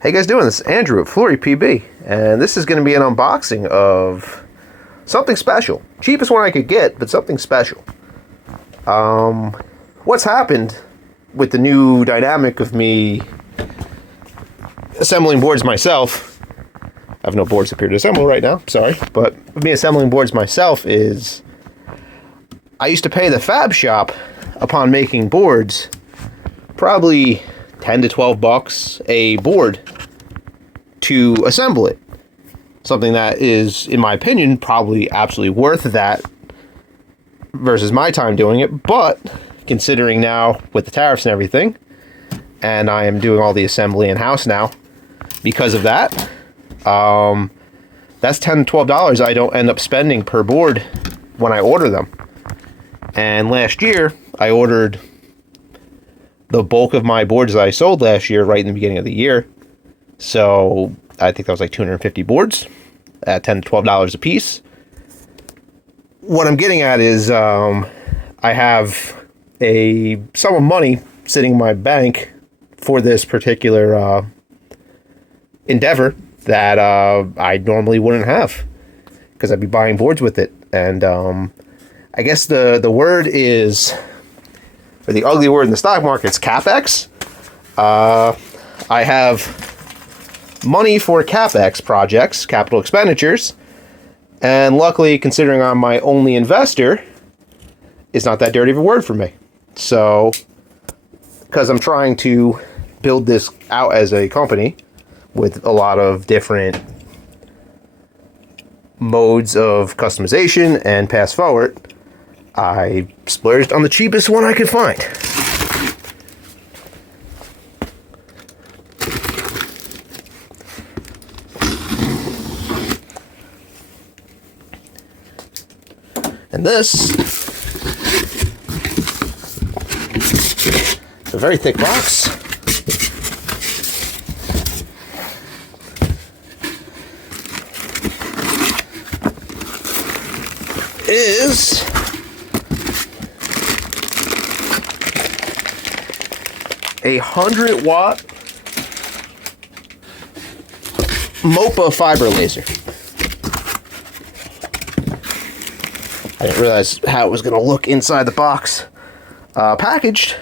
Hey guys doing? This is Andrew at FloryPB, and this is going to be an unboxing of something special. Cheapest one I could get, but something special. What's happened with the new dynamic of me assembling boards myself, I have no boards up here to assemble right now, sorry, but with me assembling boards myself is, I used to pay the fab shop upon making boards probably 10 to 12 bucks a board to assemble it. Something that is, in my opinion, probably absolutely worth that versus my time doing it. But considering now with the tariffs and everything, and I am doing all the assembly in-house now because of that, that's $10 to $12 I don't end up spending per board when I order them. And last year I ordered the bulk of my boards that I sold last year right in the beginning of the year. So I think that was like 250 boards at $10 to $12 a piece. What I'm getting at is I have a sum of money sitting in my bank for this particular endeavor that I normally wouldn't have because I'd be buying boards with it. And I guess the word is, or the ugly word in the stock market, is CapEx. I have money for CapEx projects, capital expenditures, and luckily, considering I'm my only investor, it's not that dirty of a word for me. So, because I'm trying to build this out as a company with a lot of different modes of customization and pass forward, I splurged on the cheapest one I could find. And this is a very thick box. Is a 100-watt Mopa fiber laser. I didn't realize how it was going to look inside the box. Packaged.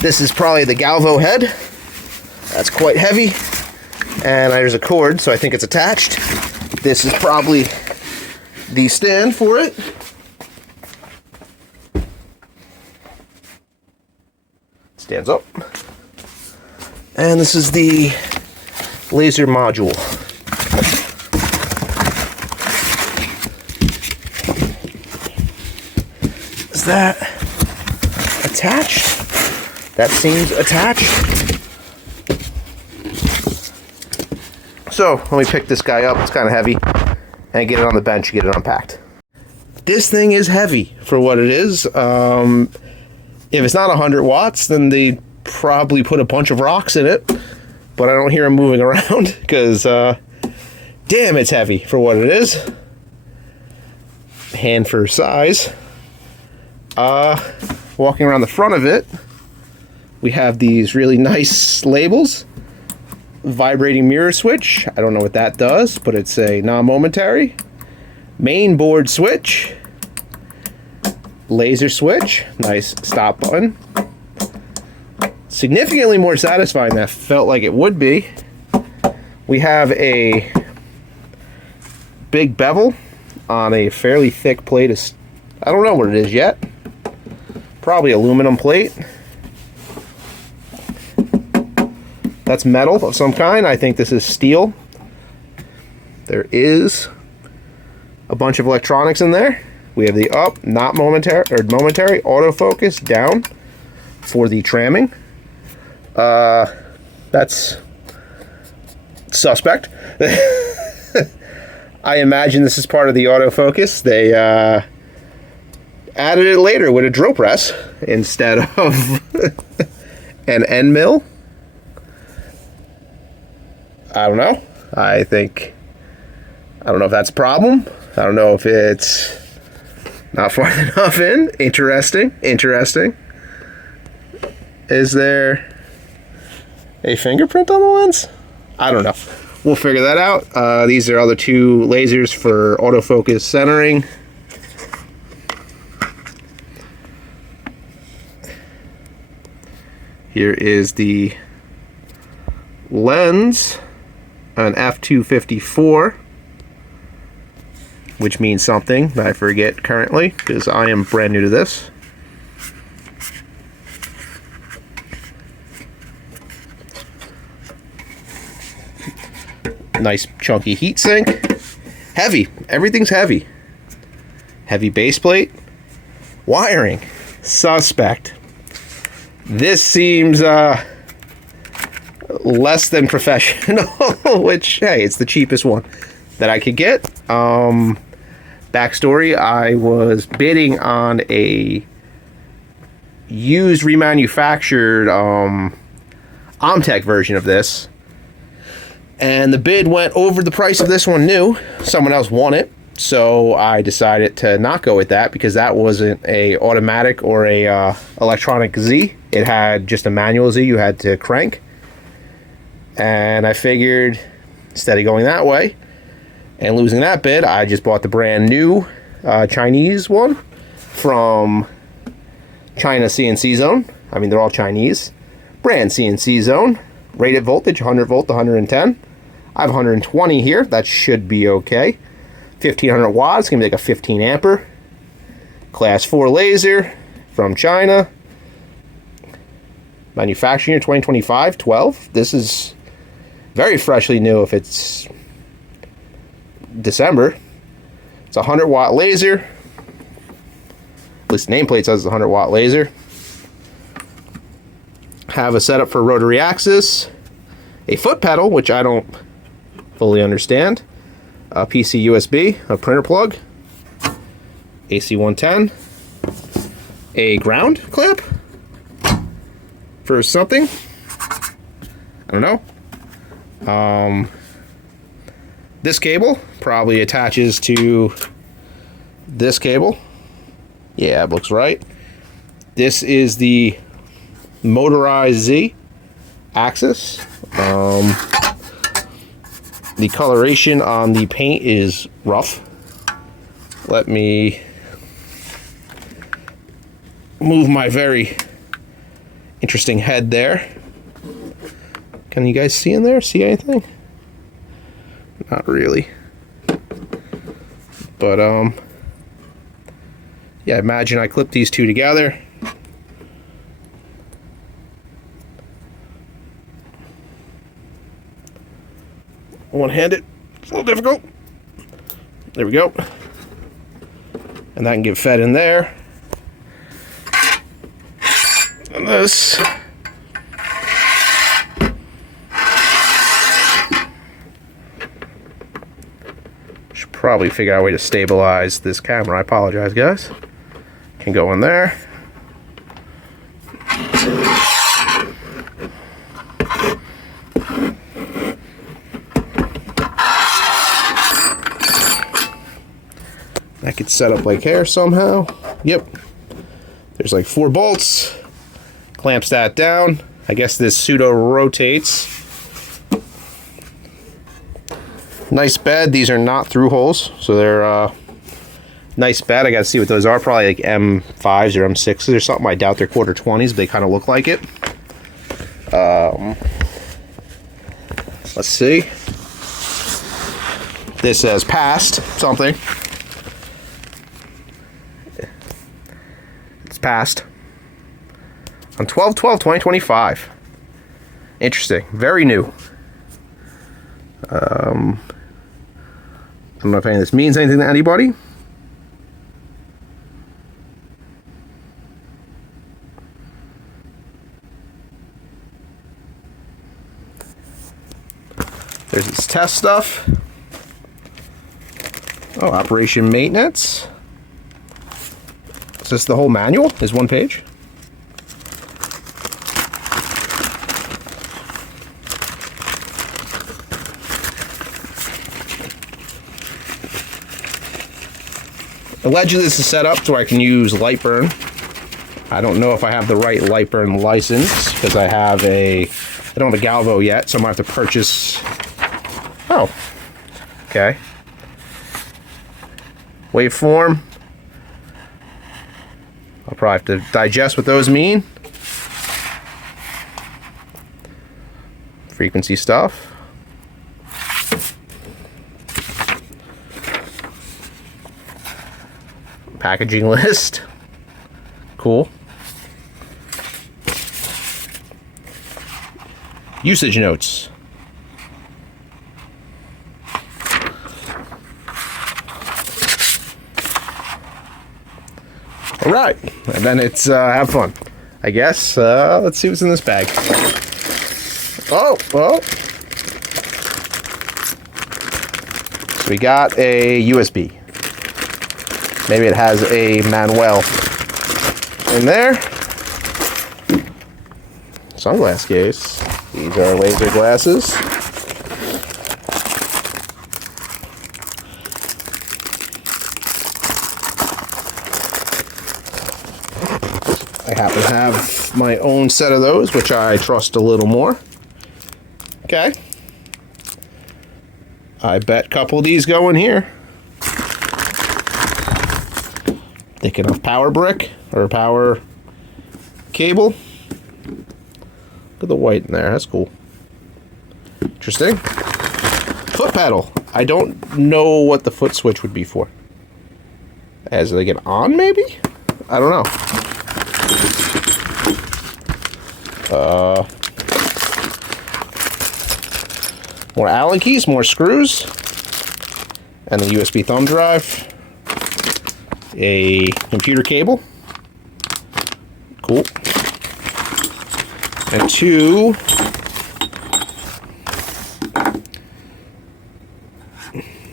This is probably the Galvo head. That's quite heavy. And there's a cord, so I think it's attached. This is probably the stand for it. Stands up. And this is the laser module. Is that attached? That seems attached. So let me pick this guy up. It's kind of heavy. And get it on the bench, get it unpacked. This thing is heavy for what it is. If it's not 100 watts, then they probably put a bunch of rocks in it. But I don't hear them moving around because, damn, it's heavy for what it is. Hand for size. Walking around the front of it, we have these really nice labels. Vibrating mirror switch. I don't know what that does, but it's a non-momentary. Main board switch. Laser switch. Nice stop button. Significantly more satisfying than I felt like it would be. We have a big bevel on a fairly thick plate of, I don't know what it is yet. Probably aluminum plate. That's metal of some kind. I think this is steel. There is a bunch of electronics in there. We have the up, not momentary, or momentary, autofocus, down for the tramming. That's suspect. I imagine this is part of the autofocus. They added it later with a drill press instead of an end mill. I don't know. I don't know if that's a problem. I don't know if it's not far enough in. Interesting. Is there a fingerprint on the lens? I don't know. We'll figure that out. These are other two lasers for autofocus centering. Here is the lens, an f254, which means something that I forget currently because I am brand new to this. Nice chunky heat sink. Heavy. Everything's heavy. Heavy base plate. Wiring. Suspect. This seems less than professional, which, hey, it's the cheapest one that I could get. Backstory, I was bidding on a used remanufactured Omtech version of this, and the bid went over the price of this one new. Someone else won it, so I decided to not go with that because that wasn't a automatic or a electronic Z. It had just a manual Z you had to crank, and I figured instead of going that way and losing that bid, I just bought the brand new Chinese one from China CNC Zone. I mean, they're all Chinese. Brand CNC Zone. Rated voltage, 100 volt to 110. I have 120 here. That should be okay. 1500 watts. Going to be like a 15 ampere. Class 4 laser from China. Manufacturing year 2025, 12. This is very freshly new if it's December. It's a 100 watt laser. At least the nameplate says it's a 100 watt laser. Have a setup for rotary axis. A foot pedal, which I don't fully understand. A PC USB, a printer plug. AC 110. A ground clamp for something. I don't know. This cable probably attaches to this cable. Yeah, it looks right. This is the motorized Z axis. The coloration on the paint is rough. Let me move my very interesting head there. Can you guys see in there? See anything? Not really. But yeah, imagine I clip these two together. One-handed, it's a little difficult. There we go. And that can get fed in there. And this. Should probably figure out a way to stabilize this camera. I apologize, guys. Can go in there. I could set up like here somehow. Yep. There's like 4 bolts. Clamps that down. I guess this pseudo rotates. Nice bed. These are not through holes, so they're nice bed. I gotta see what those are. Probably like M5s or M6s or something. I doubt they're quarter 20s, but they kind of look like it. Let's see. This says passed something. It's passed on 12/12/2025. Interesting. Very new. I don't know if any of this means anything to anybody. There's this test stuff. Oh, operation maintenance. Is this the whole manual? Is one page? Allegedly, this is set up so I can use Lightburn. I don't know if I have the right Lightburn license because I don't have a Galvo yet, so I'm gonna have to purchase Okay. Waveform. I'll probably have to digest what those mean. Frequency stuff. Packaging list. Cool. Usage notes. All right, and then it's have fun, I guess. Let's see what's in this bag. Oh. So we got a USB. Maybe it has a manual in there. Sunglass case. These are laser glasses. I happen to have my own set of those, which I trust a little more. Okay. I bet a couple of these go in here. Thick enough power brick or power cable. Look at the white in there. That's cool. Interesting. Foot pedal. I don't know what the foot switch would be for. As they get on, maybe? I don't know. More Allen keys, more screws, and the USB thumb drive. A computer cable. Cool. And two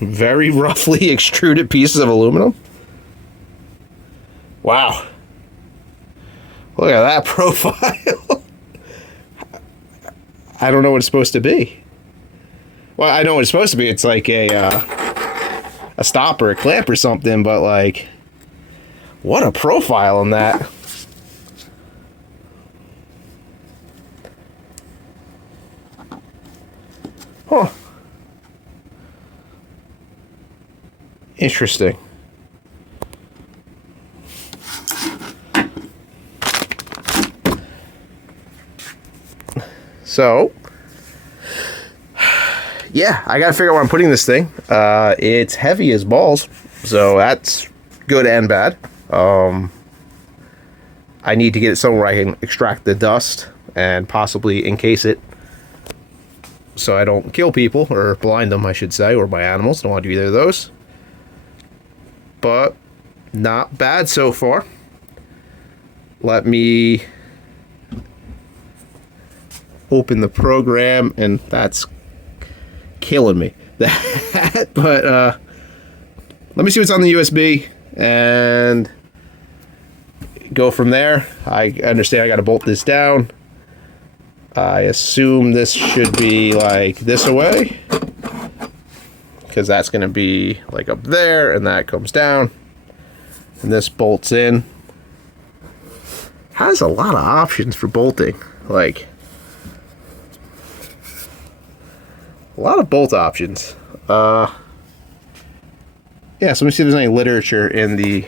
very roughly extruded pieces of aluminum. Wow. Look at that profile. I don't know what it's supposed to be. Well, I know what it's supposed to be. It's like a stop or a clamp or something, but like, what a profile on that. Huh. Interesting. So, yeah, I gotta figure out where I'm putting this thing. It's heavy as balls, so that's good and bad. I need to get it somewhere I can extract the dust and possibly encase it so I don't kill people, or blind them, I should say, or my animals. Don't want to do either of those. But not bad so far. Let me open the program, and that's killing me. But let me see what's on the USB and go from there. I understand I got to bolt this down. I assume this should be like this away, because that's going to be like up there, and that comes down, and this bolts in. Has a lot of options for bolting, like a lot of bolt options. Yeah, so let me see if there's any literature in the...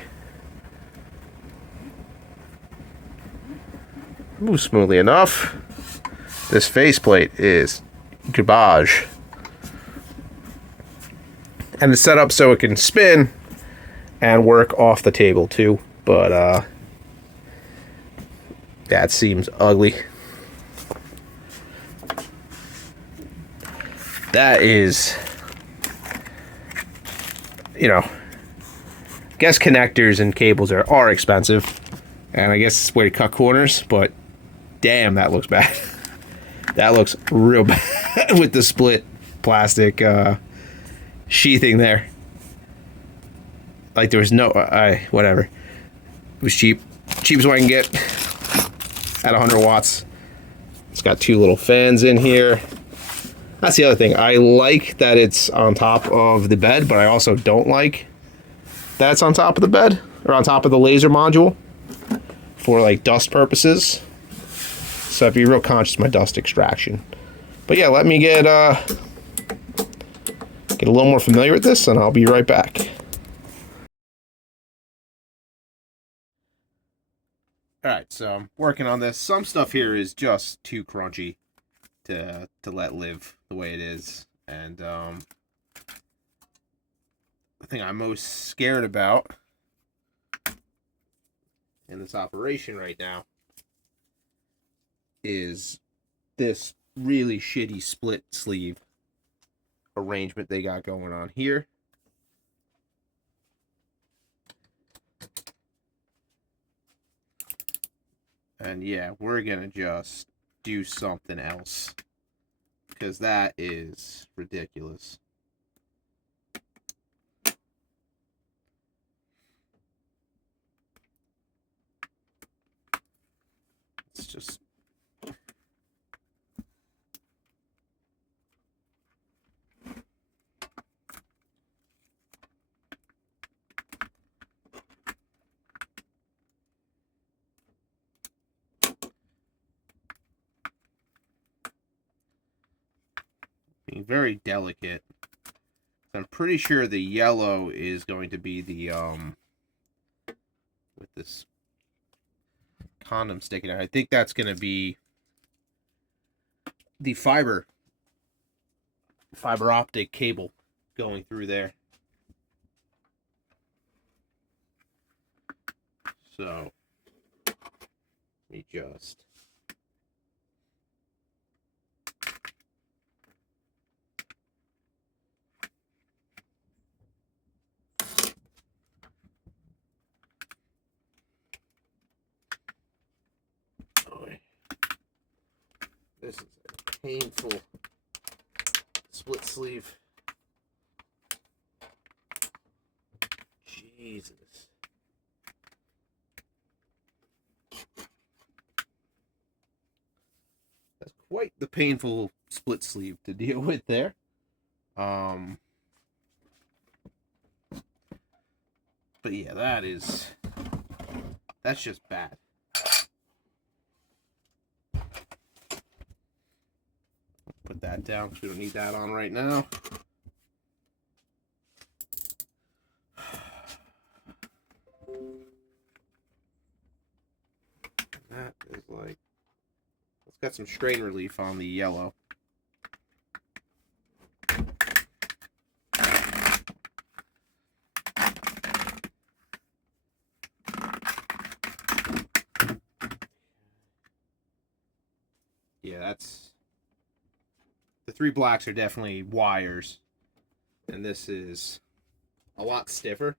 Moves smoothly enough. This faceplate is garbage. And it's set up so it can spin and work off the table too, but that seems ugly. That is, you know, I guess connectors and cables are expensive, and I guess it's a way to cut corners, but damn, that looks bad. That looks real bad with the split plastic sheathing there. Like there was no, whatever. It was cheap. Cheapest one I can get at 100 watts. It's got two little fans in here. That's the other thing. I like that it's on top of the bed, but I also don't like that it's on top of the bed, or on top of the laser module for like dust purposes. So I'd be real conscious of my dust extraction. But yeah, let me get get a little more familiar with this, and I'll be right back. Alright, so I'm working on this. Some stuff here is just too crunchy to let live the way it is. And the thing I'm most scared about in this operation right now is this really shitty split sleeve arrangement they got going on here. And yeah, we're gonna just do something else, because that is ridiculous. It's just being very delicate. I'm pretty sure the yellow is going to be the with this condom sticking out. I think that's going to be the fiber optic cable going through there. So let me just this is a painful split sleeve. Jesus. That's quite the painful split sleeve to deal with there. But yeah, that's just bad. Put that down because we don't need that on right now. That is like, it's got some strain relief on the yellow. Yeah, that's, the three blacks are definitely wires, and this is a lot stiffer.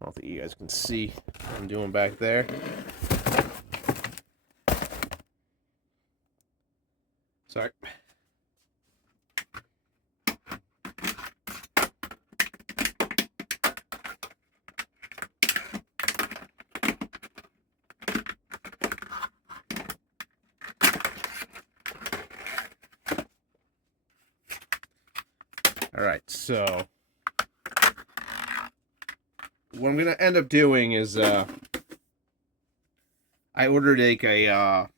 I don't think you guys can see what I'm doing back there. Sorry. Alright, so what I'm gonna end up doing is I ordered a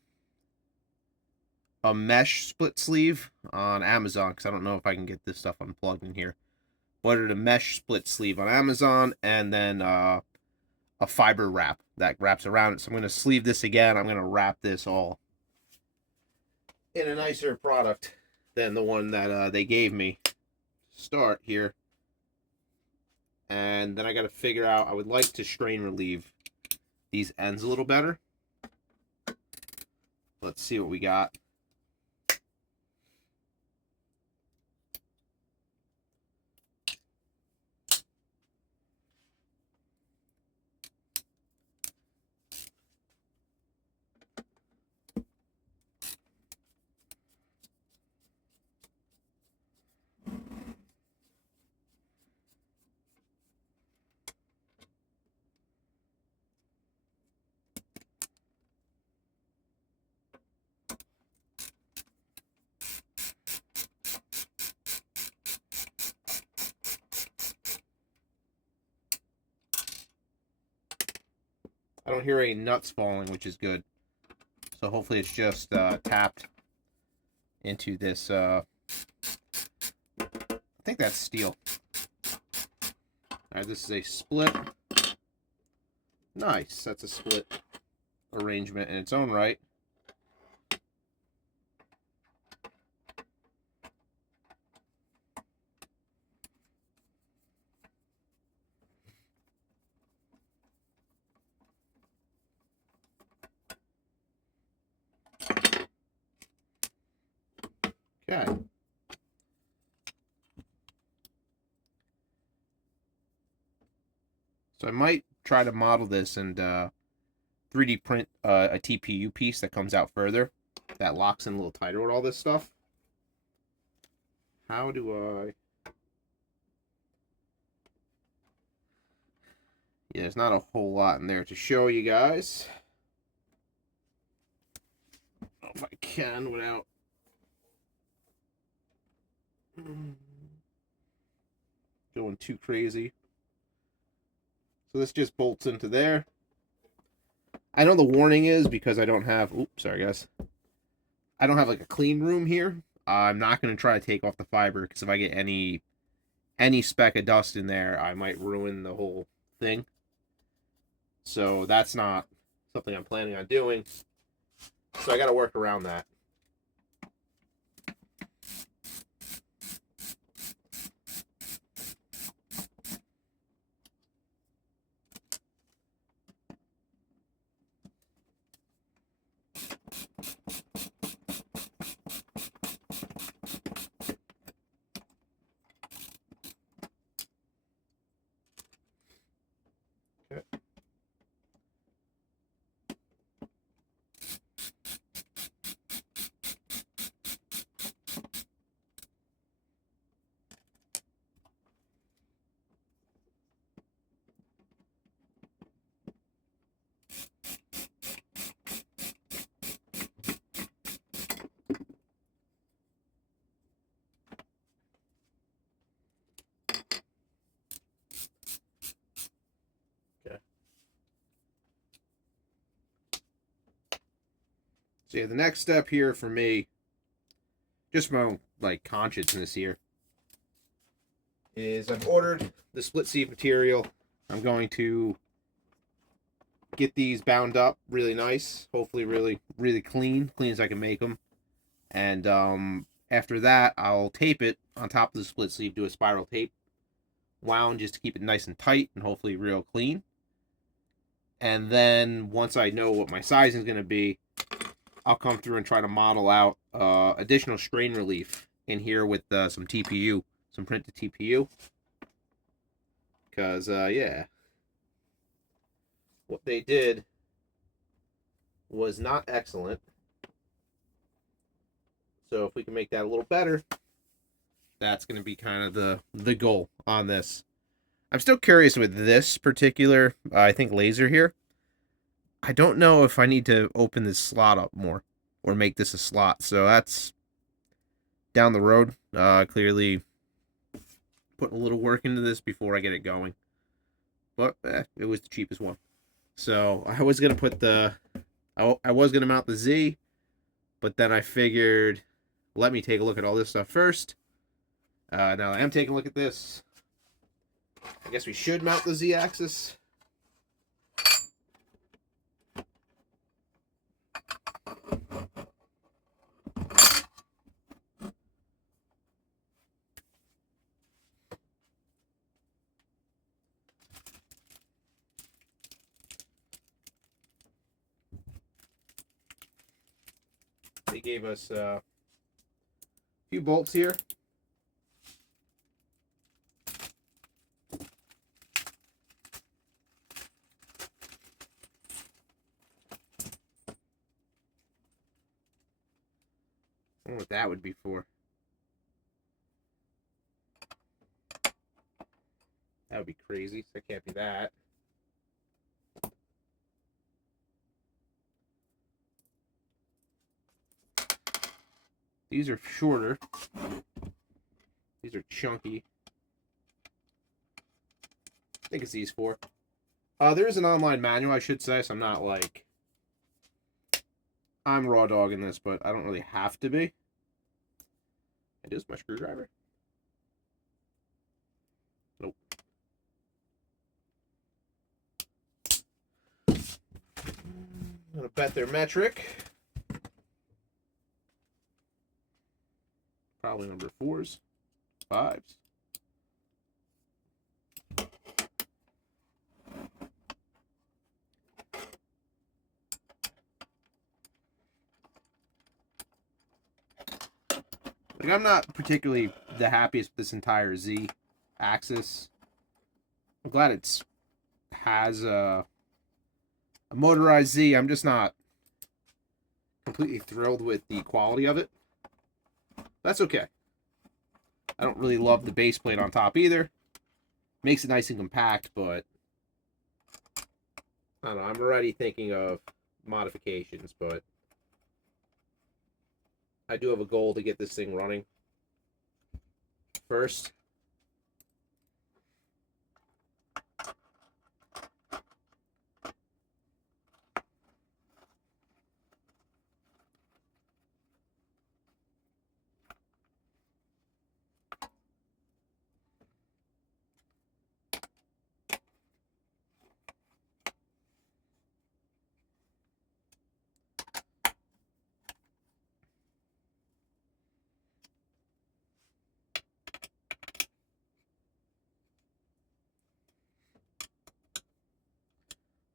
mesh split sleeve on Amazon, because I don't know if I can get this stuff unplugged in here. Ordered a mesh split sleeve on Amazon, and then a fiber wrap that wraps around it. So I'm going to sleeve this again. I'm going to wrap this all in a nicer product than the one that they gave me to start here. And then I got to figure out, I would like to strain relieve these ends a little better. Let's see what we got. I don't hear any nuts falling, which is good. So hopefully it's just tapped into this. I think that's steel. Alright, this is a split. Nice. That's a split arrangement in its own right. Okay. So I might try to model this and 3D print a TPU piece that comes out further, that locks in a little tighter with all this stuff. How do I... Yeah, there's not a whole lot in there to show you guys. I don't know if I can without... going too crazy. So this just bolts into there. I know the warning is because I don't have... Oops, sorry guys. I don't have like a clean room here. I'm not going to try to take off the fiber because if I get any speck of dust in there, I might ruin the whole thing. So that's not something I'm planning on doing. So I got to work around that. So yeah, the next step here for me, just my own like consciousness here, is I've ordered the split sleeve material. I'm going to get these bound up really nice, hopefully really clean as I can make them. And after that, I'll tape it on top of the split sleeve, do a spiral tape wound just to keep it nice and tight and hopefully real clean. And then once I know what my sizing is going to be, I'll come through and try to model out additional strain relief in here with some TPU, some printed TPU. Because, yeah, what they did was not excellent. So if we can make that a little better, that's going to be kind of the goal on this. I'm still curious with this particular, I think, laser here. I don't know if I need to open this slot up more or make this a slot. So that's down the road. Clearly putting a little work into this before I get it going. But it was the cheapest one. So I was going to put I was going to mount the Z, but then I figured, let me take a look at all this stuff first. Now I am taking a look at this. I guess we should mount the Z-axis. They gave us a few bolts here. I don't know what that would be for. That would be crazy. So it can't be that. These are shorter. These are chunky. I think it's these four. There is an online manual, I should say, so I'm not like... I'm raw dogging this, but I don't really have to be. It is my screwdriver. Nope. I'm gonna bet they're metric. Probably number 4s, 5s. Like, I'm not particularly the happiest with this entire Z axis. I'm glad it's has a motorized Z. I'm just not completely thrilled with the quality of it. That's okay. I don't really love the base plate on top either. Makes it nice and compact, but I don't know. I'm already thinking of modifications, but I do have a goal to get this thing running first.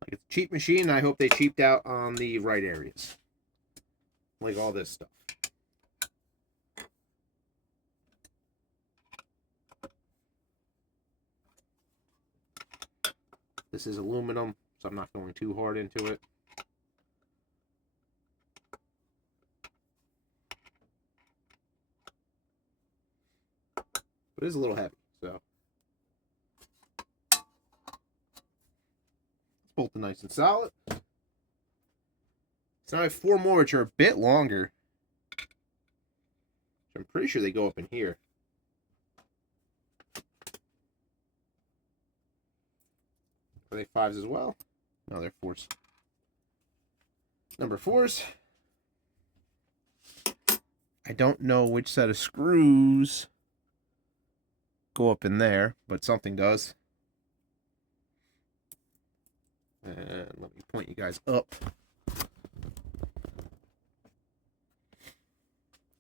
Like, it's a cheap machine. I hope they cheaped out on the right areas. Like all this stuff. This is aluminum, so I'm not going too hard into it. But it is a little heavy, so it's bolted nice and solid. So now I have 4 more, which are a bit longer. I'm pretty sure they go up in here. Are they 5s as well? No, they're 4s. Number 4s. I don't know which set of screws go up in there, but something does. And let me point you guys up.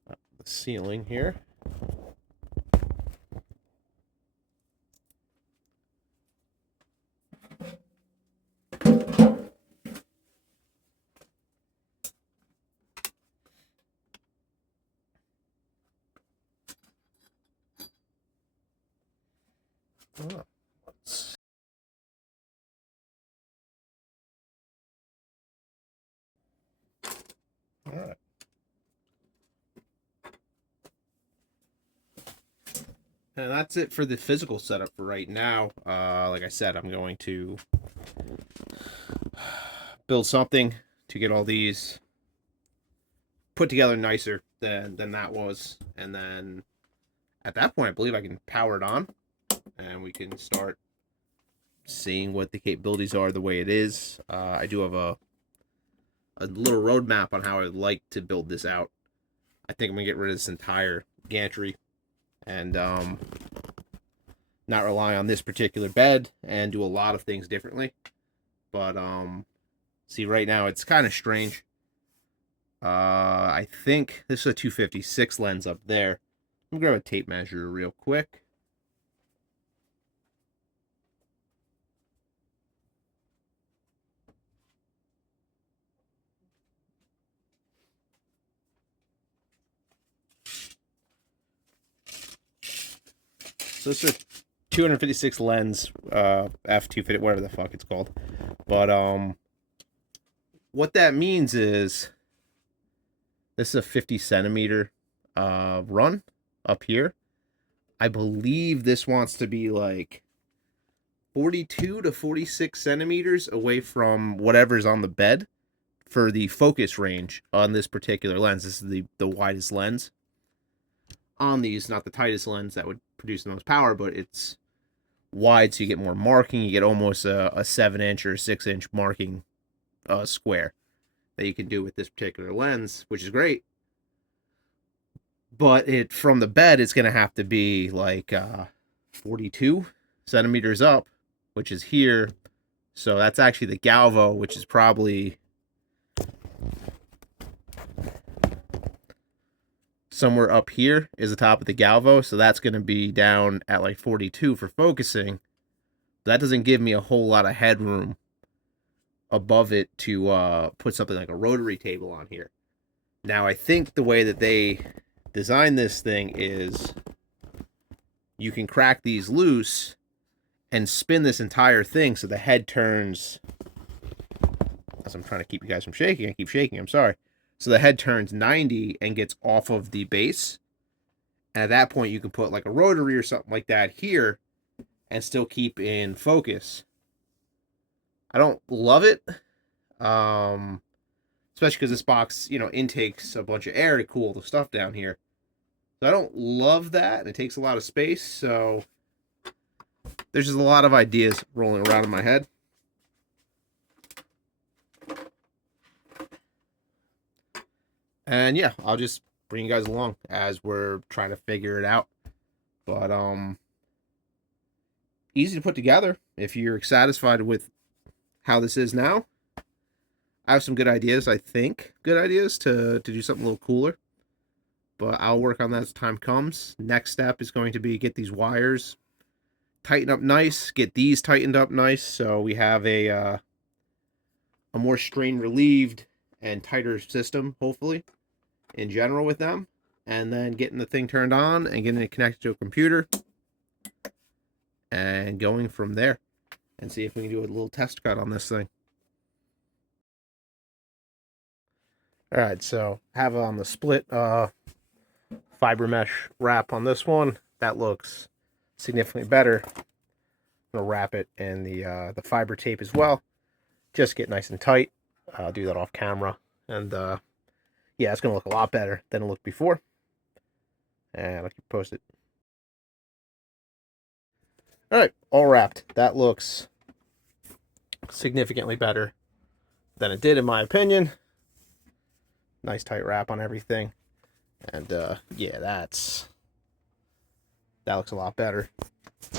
Up the ceiling here. Oh, all right. And that's it for the physical setup for right now. Like I said, I'm going to build something to get all these put together nicer than that was. And then at that point, I believe I can power it on. And we can start seeing what the capabilities are the way it is. I do have a little roadmap on how I'd like to build this out. I think I'm going to get rid of this entire gantry and not rely on this particular bed and do a lot of things differently. But see, right now it's kind of strange. I think this is a 256 lens up there. I'm going to grab a tape measure real quick. So this is a 256 lens, f250, whatever the fuck it's called. But what that means is this is a 50 centimeter run up here. I believe this wants to be like 42 to 46 centimeters away from whatever's on the bed for the focus range on this particular lens. This is the widest lens on these, not the tightest lens that would produce the most power, but it's wide, so you get more marking. You get almost a 7-inch or 6-inch marking square that you can do with this particular lens, which is great. But it from the bed, it's going to have to be like 42 centimeters up, which is here. So that's actually the Galvo, which is probably somewhere up here is the top of the Galvo. So that's going to be down at like 42 for focusing. That doesn't give me a whole lot of headroom above it to put something like a rotary table on here. Now, I think the way that they designed this thing is you can crack these loose and spin this entire thing so the head turns, as I'm trying to keep you guys from shaking, I keep shaking, I'm sorry. So the head turns 90 and gets off of the base. And at that point, you can put like a rotary or something like that here and still keep in focus. I don't love it, especially because this box, intakes a bunch of air to cool the stuff down here. So I don't love that. It takes a lot of space, so there's just a lot of ideas rolling around in my head. And yeah, I'll just bring you guys along as we're trying to figure it out. But easy to put together if you're satisfied with how this is now. I have some good ideas, I think. Good ideas to do something a little cooler. But I'll work on that as time comes. Next step is going to be get these wires tightened up nice, get these tightened up nice, so we have a more strain relieved and tighter system, hopefully, in general with them. And then getting the thing turned on and getting it connected to a computer and going from there and see if we can do a little test cut on this thing. All right, so have on the split fiber mesh wrap on this one. That looks significantly better. I'm gonna wrap it in the fiber tape as well. Just get nice and tight. I'll do that off camera, and yeah, it's gonna look a lot better than it looked before. And I'll keep posted. All right, all wrapped. That looks significantly better than it did, in my opinion. Nice tight wrap on everything, and yeah, that looks a lot better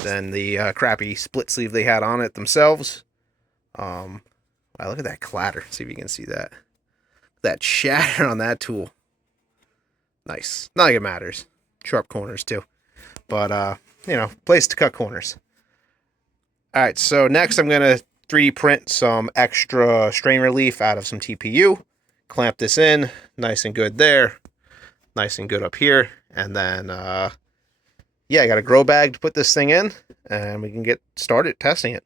than the crappy split sleeve they had on it themselves. Wow, look at that clatter. See if you can see that. That shatter on that tool. Nice. Not like it matters. Sharp corners too. But place to cut corners. Alright, so next I'm gonna 3D print some extra strain relief out of some TPU. Clamp this in, nice and good there. Nice and good up here. And then yeah, I got a grow bag to put this thing in, and we can get started testing it.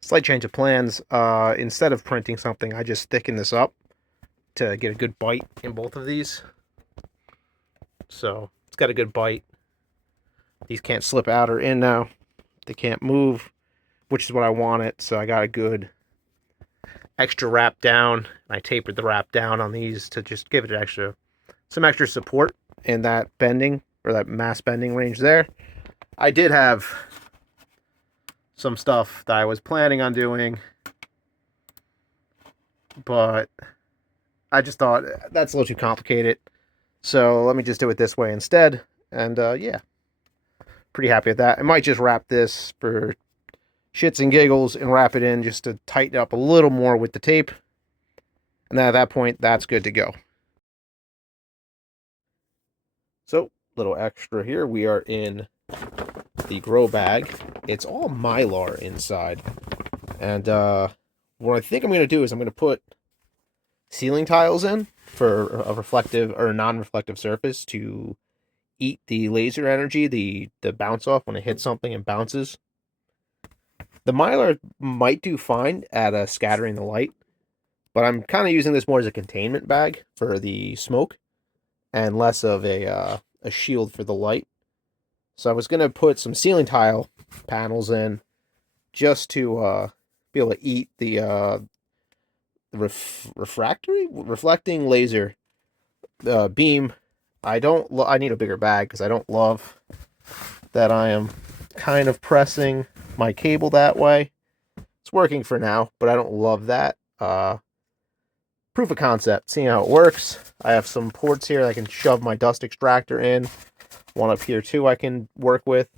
Slight change of plans. Instead of printing something, I just thicken this up to get a good bite in both of these. So it's got a good bite. These can't slip out or in now. They can't move, which is what I wanted. So I got a good extra wrap down. I tapered the wrap down on these to just give it some extra support in that bending, or that mass bending range there. I did have some stuff that I was planning on doing, but I just thought that's a little too complicated. So let me just do it this way instead. And yeah, pretty happy with that. I might just wrap this for shits and giggles and wrap it in just to tighten up a little more with the tape. And then at that point, that's good to go. So, little extra here. We are in the grow bag. It's all Mylar inside. And what I think I'm going to do is I'm going to put ceiling tiles in for a reflective or non-reflective surface to eat the laser energy, the bounce off when it hits something and bounces. The Mylar might do fine at scattering the light, but I'm kind of using this more as a containment bag for the smoke and less of a shield for the light. So I was going to put some ceiling tile panels in just to be able to eat the reflecting laser beam. I need a bigger bag because I don't love that I am kind of pressing my cable that way. It's working for now, but I don't love that. Proof of concept, seeing how it works. I have some ports here that I can shove my dust extractor in. One up here too I can work with.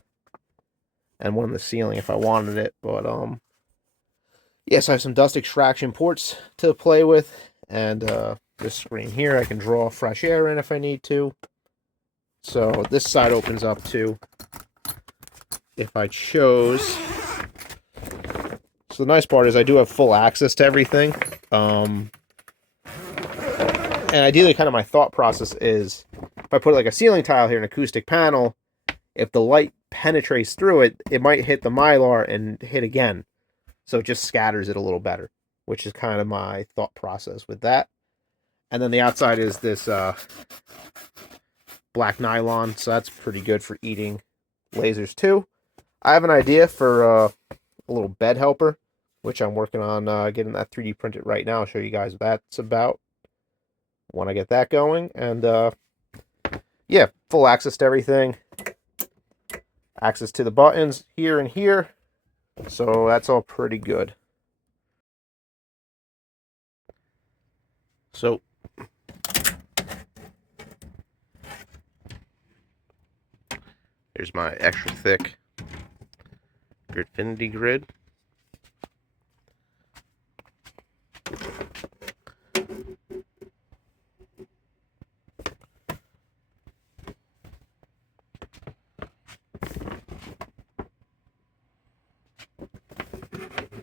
And one in the ceiling if I wanted it. But yes, I have some dust extraction ports to play with. And this screen here I can draw fresh air in if I need to. So this side opens up too if I chose. So the nice part is I do have full access to everything. And ideally, kind of my thought process is, if I put like a ceiling tile here, an acoustic panel, if the light penetrates through it, it might hit the Mylar and hit again. So it just scatters it a little better, which is kind of my thought process with that. And then the outside is this black nylon, so that's pretty good for eating lasers too. I have an idea for a little bed helper, which I'm working on getting that 3D printed right now. I'll show you guys what that's about when I get that going. And yeah, full access to everything. Access to the buttons here and here. So that's all pretty good. So here's my extra thick Gridfinity grid.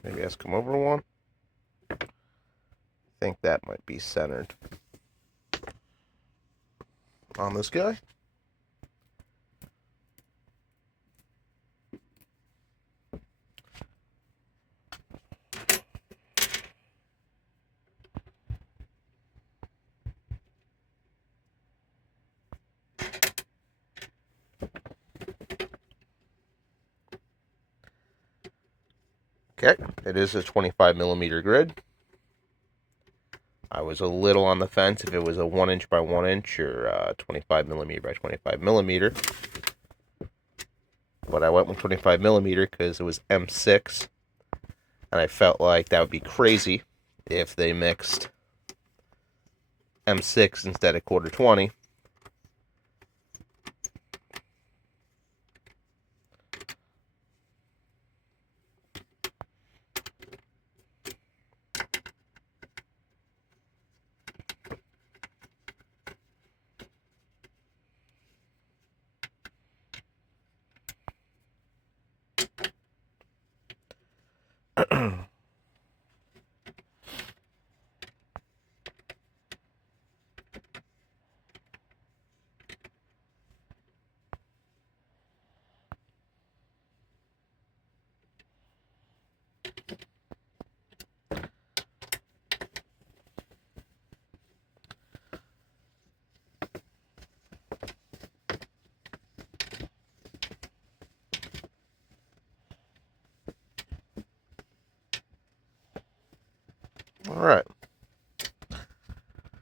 Maybe let's come over one. I think that might be centered on this guy. Okay, it is a 25mm grid. I was a little on the fence if it was a 1" by 1" or 25mm by 25mm. But I went with 25mm because it was M6. And I felt like that would be crazy if they mixed M6 instead of 1/4-20. All right.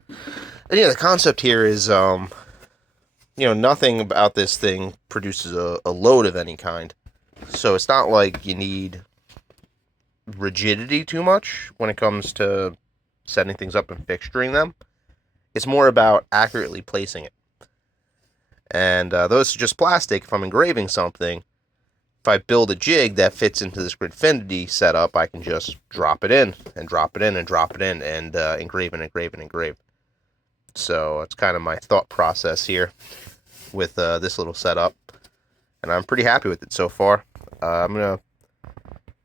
And yeah, the concept here is, nothing about this thing produces a load of any kind. So it's not like you need rigidity too much when it comes to setting things up and fixturing them. It's more about accurately placing it. And those are just plastic. If I'm engraving something, if I build a jig that fits into this Gridfinity setup, I can just drop it in and drop it in and drop it in and engrave and engrave and engrave. So it's kind of my thought process here with this little setup. And I'm pretty happy with it so far. I'm going to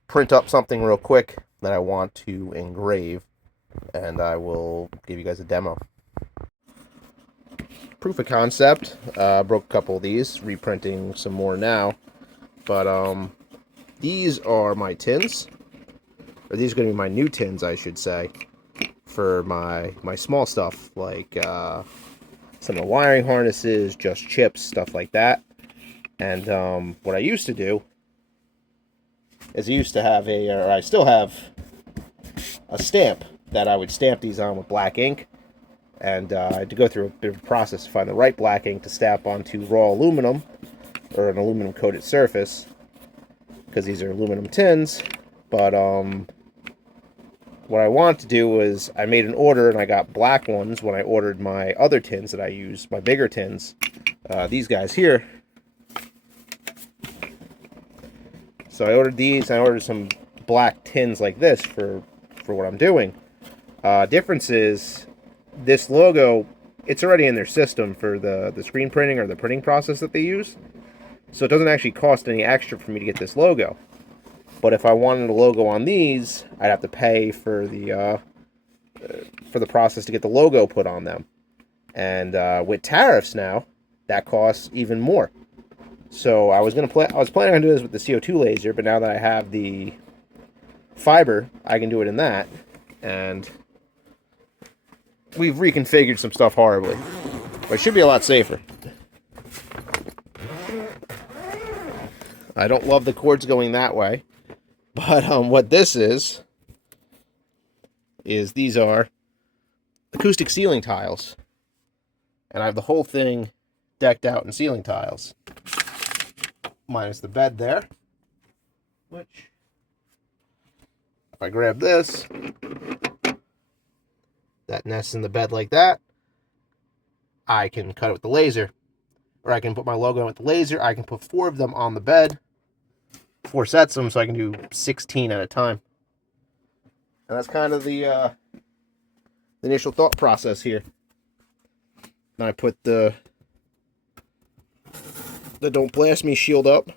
print up something real quick that I want to engrave, and I will give you guys a demo. Proof of concept. Broke a couple of these, reprinting some more now. But these are my tins. Or these are going to be my new tins, I should say, for my small stuff, like some of the wiring harnesses, just chips, stuff like that. And what I used to do is I used to have or I still have a stamp that I would stamp these on with black ink. And I had to go through a bit of a process to find the right black ink to stamp onto raw aluminum. or an aluminum coated surface, because these are aluminum tins. But what I wanted to do was I made an order and I got black ones when I ordered my other tins that I use, my bigger tins, these guys here. So I ordered these, and I ordered some black tins like this for what I'm doing. Difference is, this logo, it's already in their system for the screen printing or the printing process that they use. So it doesn't actually cost any extra for me to get this logo. But if I wanted a logo on these, I'd have to pay for the process to get the logo put on them. And with tariffs now, that costs even more. So I was planning on doing this with the CO2 laser, but now that I have the fiber, I can do it in that. And we've reconfigured some stuff horribly, but it should be a lot safer. I don't love the cords going that way, but what this is these are acoustic ceiling tiles, and I have the whole thing decked out in ceiling tiles, minus the bed there, which, if I grab this, that nests in the bed like that, I can cut it with the laser, or I can put my logo in with the laser. I can put 4 of them on the bed, 4 sets of them, so I can do 16 at a time. And that's kind of the initial thought process here. Then I put the Don't Blast Me shield up,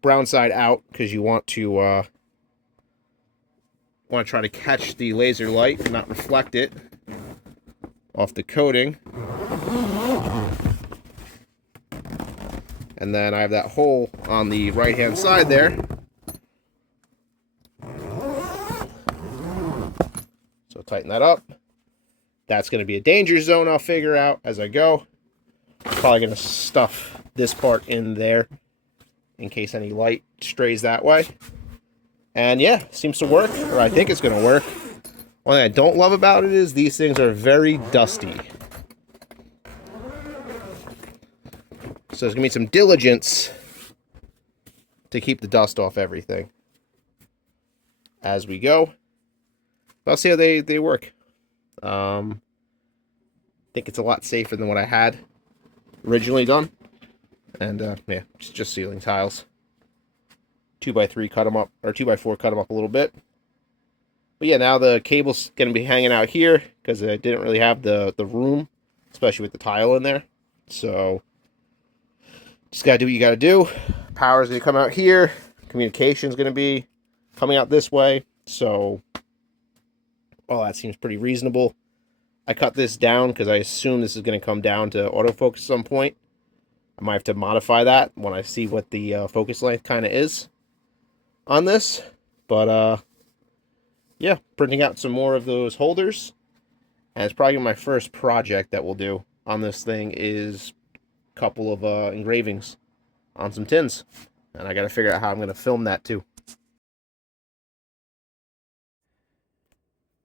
brown side out, because you want to try to catch the laser light and not reflect it off the coating. And then I have that hole on the right hand side there. So tighten that up. That's going to be a danger zone I'll figure out as I go. Probably going to stuff this part in there in case any light strays that way. And yeah, seems to work, or I think it's going to work. One thing I don't love about it is these things are very dusty. So there's going to be some diligence to keep the dust off everything as we go. I'll see how they work. I think it's a lot safer than what I had originally done. And yeah, it's just ceiling tiles. 2x3 cut them up, or 2x4 cut them up a little bit. But yeah, now the cable's going to be hanging out here because I didn't really have the room, especially with the tile in there. So just got to do what you got to do. Power's going to come out here. Communication's going to be coming out this way. So, well, that seems pretty reasonable. I cut this down because I assume this is going to come down to autofocus at some point. I might have to modify that when I see what the focus length kind of is on this. But, yeah, printing out some more of those holders. And it's probably my first project that we'll do on this thing is a couple of engravings on some tins. And I got to figure out how I'm going to film that too.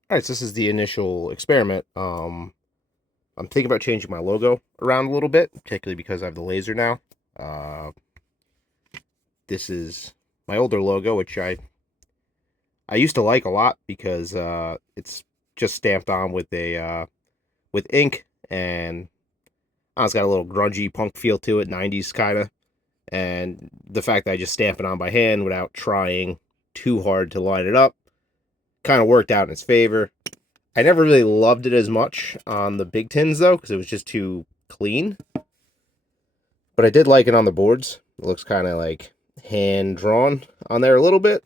Alright, so this is the initial experiment. I'm thinking about changing my logo around a little bit, particularly because I have the laser now. This is my older logo, which I used to like a lot because it's just stamped on with with ink, and it's got a little grungy punk feel to it, 90s kind of. And the fact that I just stamp it on by hand without trying too hard to line it up kind of worked out in its favor. I never really loved it as much on the big tins, though, because it was just too clean. But I did like it on the boards. It looks kind of like hand-drawn on there a little bit.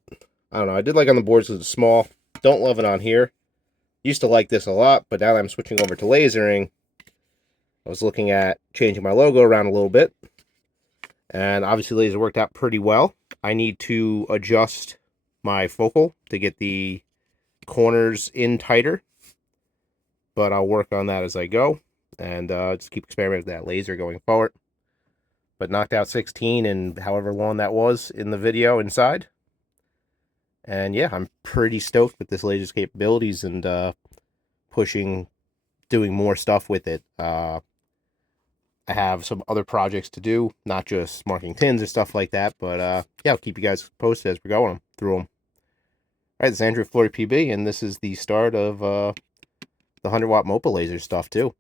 I don't know. I did like it on the boards because it's small. Don't love it on here. Used to like this a lot, but now that I'm switching over to lasering, I was looking at changing my logo around a little bit. And obviously laser worked out pretty well. I need to adjust my focal to get the corners in tighter. But I'll work on that as I go. And just keep experimenting with that laser going forward. But knocked out 16 and however long that was in the video inside. And yeah, I'm pretty stoked with this laser's capabilities and doing more stuff with it. I have some other projects to do, not just marking tins or stuff like that. But yeah, I'll keep you guys posted as we're going through them. All right, this is Andrew FloryPB, and this is the start of the 100-watt Mopa laser stuff too.